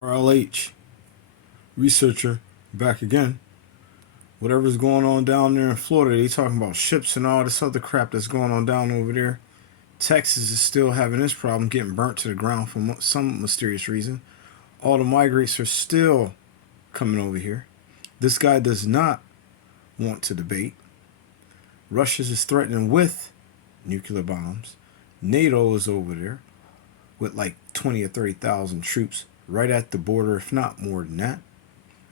R.L.H, researcher, back again. Whatever's going on down there in Florida, they talking about ships and all this other crap that's going on down over there. Texas is still having this problem, getting burnt to the ground for some mysterious reason. All the migrants are still coming over here. This guy does not want to debate. Russia is threatening with nuclear bombs. NATO is over there with like 20 or 30,000 troops right at the border, if not more than that.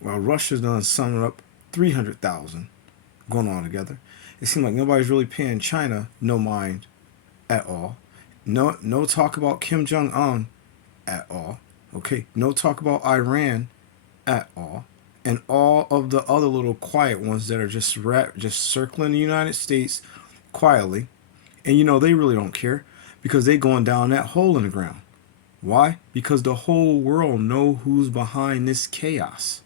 While Russia's done summing up 300,000 going on together. It seems like nobody's really paying China no mind at all. No talk about Kim Jong-un at all. Okay, no talk about Iran at all. And all of the other little quiet ones that are just circling the United States quietly. And they really don't care because they going down that hole in the ground. Why? Because the whole world know who's behind this chaos.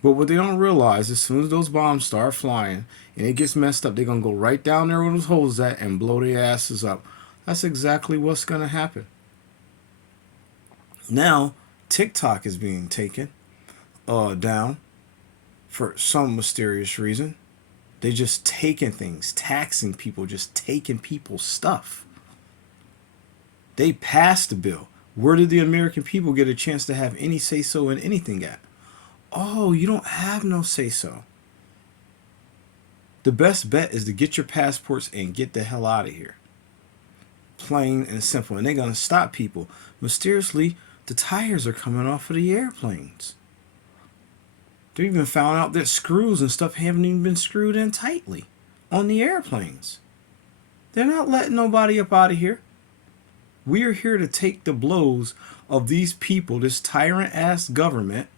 But what they don't realize, as soon as those bombs start flying and it gets messed up, they're going to go right down there where those holes at and blow their asses up. That's exactly what's going to happen. Now, TikTok is being taken down for some mysterious reason. They're just taking things, taxing people, just taking people's stuff. They passed the bill. Where did the American people get a chance to have any say-so in anything at? Oh, you don't have no say-so. The best bet is to get your passports and get the hell out of here. Plain and simple. And they're going to stop people. Mysteriously, the tires are coming off of the airplanes. They even found out that screws and stuff haven't even been screwed in tightly on the airplanes. They're not letting nobody up out of here. We are here to take the blows of these people, this tyrant-ass government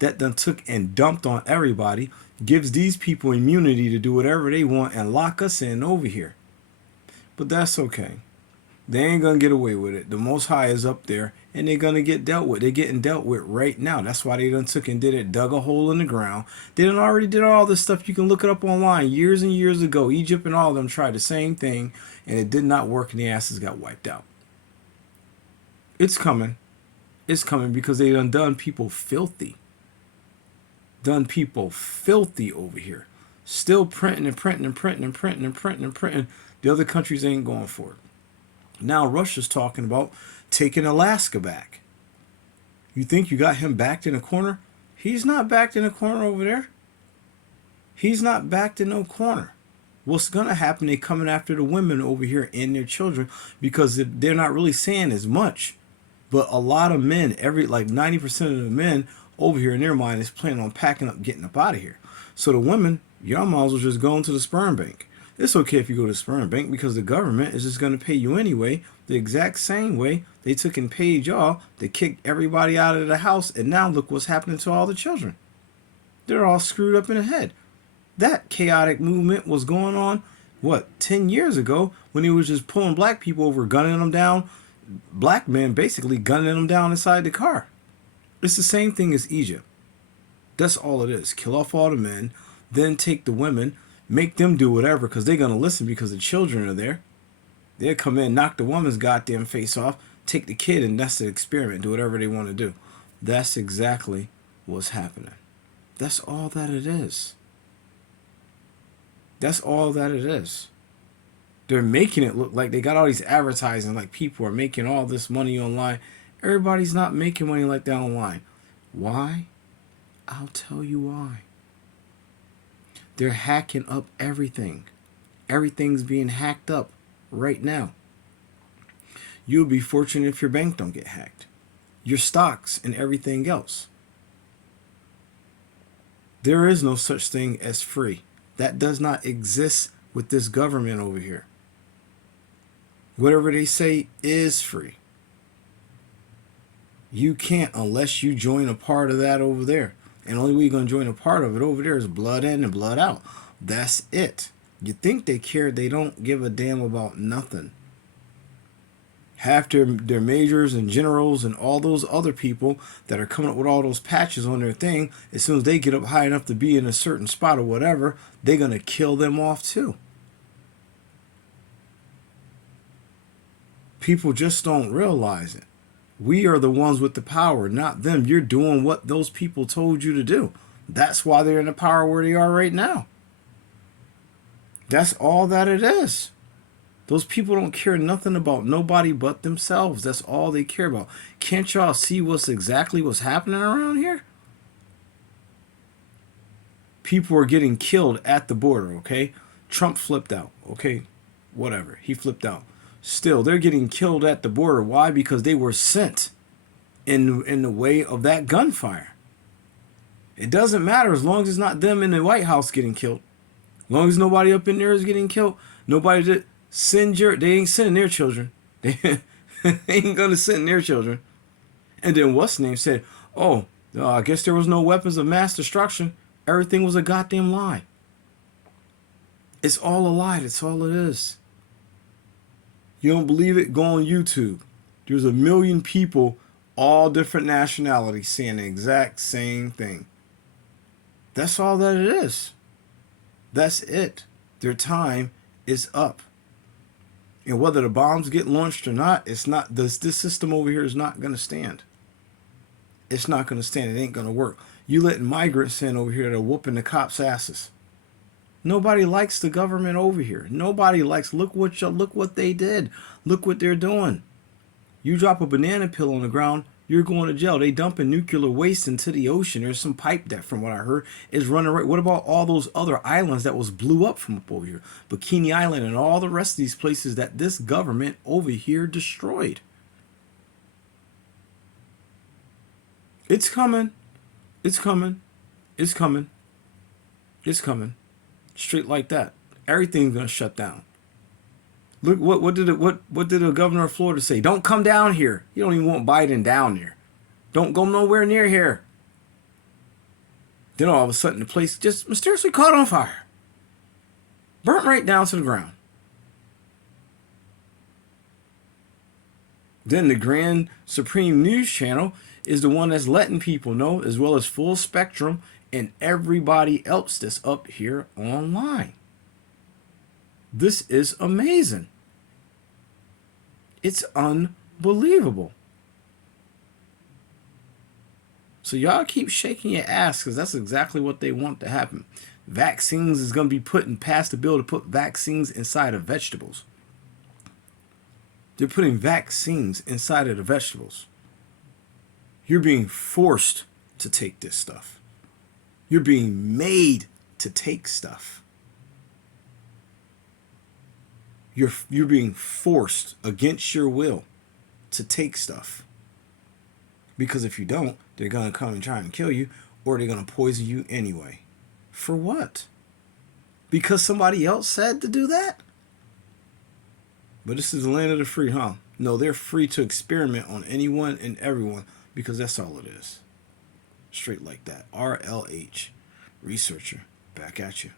that done took and dumped on everybody, gives these people immunity to do whatever they want and lock us in over here. But that's okay. They ain't going to get away with it. The Most High is up there, and they're going to get dealt with. They're getting dealt with right now. That's why they done took and did it, dug a hole in the ground. They done already did all this stuff. You can look it up online years and years ago. Egypt and all of them tried the same thing, and it did not work, and the asses got wiped out. It's coming. It's coming because they done people filthy. Done people filthy over here. Still printing and printing and printing and printing and printing and printing. The other countries ain't going for it. Now Russia's talking about taking Alaska back. You think you got him backed in a corner? He's not backed in a corner over there. He's not backed in no corner. What's going to happen, they coming after the women over here and their children because they're not really saying as much. But a lot of men, like 90% of the men over here in their mind is planning on packing up, getting up out of here. So the women, y'all might as well just go into the sperm bank. It's okay if you go to the sperm bank because the government is just going to pay you anyway, the exact same way they took and paid y'all to kick everybody out of the house. And now look what's happening to all the children. They're all screwed up in the head. That chaotic movement was going on, 10 years ago when he was just pulling black people over, gunning them down. Black men basically gunning them down inside the car. It's the same thing as Egypt. That's all it is. Kill off all the men, then take the women, make them do whatever because they're going to listen because the children are there. They'll come in, knock the woman's goddamn face off, take the kid, and that's the experiment. Do whatever they want to do. That's exactly what's happening. That's all that it is. That's all that it is. They're making it look like they got all these advertising, like people are making all this money online. Everybody's not making money like that online. Why? I'll tell you why. They're hacking up everything. Everything's being hacked up right now. You'll be fortunate if your bank don't get hacked. Your stocks and everything else. There is no such thing as free. That does not exist with this government over here. Whatever they say is free. You can't unless you join a part of that over there. And the only way you're going to join a part of it over there is blood in and blood out. That's it. You think they care, they don't give a damn about nothing. Half their majors and generals and all those other people that are coming up with all those patches on their thing, as soon as they get up high enough to be in a certain spot or whatever, they're going to kill them off too. People just don't realize it. We are the ones with the power, not them. You're doing what those people told you to do. That's why they're in the power where they are right now. That's all that it is. Those people don't care nothing about nobody but themselves. That's all they care about. Can't y'all see what's happening around here? People are getting killed at the border, okay? Trump flipped out, okay? Whatever. He flipped out. Still, they're getting killed at the border. Why? Because they were sent in the way of that gunfire. It doesn't matter as long as it's not them in the White House getting killed. As long as nobody up in there is getting killed, nobody did they ain't sending their children. They ain't gonna send their children. And then what's name said, oh, I guess there was no weapons of mass destruction. Everything was a goddamn lie. It's all a lie. That's all it is. You don't believe it? Go on YouTube. There's 1 million people, all different nationalities, saying the exact same thing. That's all that it is. That's it. Their time is up. And whether the bombs get launched or not, it's not. This system over here is not going to stand. It's not going to stand. It ain't going to work. You letting migrants in over here that are whooping the cops' asses. Nobody likes the government over here. Nobody likes. Look what they did. Look what they're doing. You drop a banana peel on the ground, you're going to jail. They dumping nuclear waste into the ocean. There's some pipe that, from what I heard, is running right. What about all those other islands that was blew up from up over here? Bikini Island and all the rest of these places that this government over here destroyed. It's coming. It's coming. It's coming. It's coming. Straight like that. Everything's gonna shut down. Look what did the governor of Florida say? Don't come down here. You don't even want Biden down there. Don't go nowhere near here. Then all of a sudden the place just mysteriously caught on fire. Burnt right down to the ground. Then the Grand Supreme News Channel is the one that's letting people know, as well as Full Spectrum and everybody else that's up here online. This is amazing. It's unbelievable. So y'all keep shaking your ass because that's exactly what they want to happen. Vaccines is going to be past the bill to put vaccines inside of vegetables. They're putting vaccines inside of the vegetables. You're being forced to take this stuff. You're being made to take stuff. You're being forced against your will to take stuff. Because if you don't, they're going to come and try and kill you, or they're going to poison you anyway. For what? Because somebody else said to do that? But this is the land of the free, huh? No, they're free to experiment on anyone and everyone because that's all it is. Straight like that. R.L.H. Researcher. Back at you.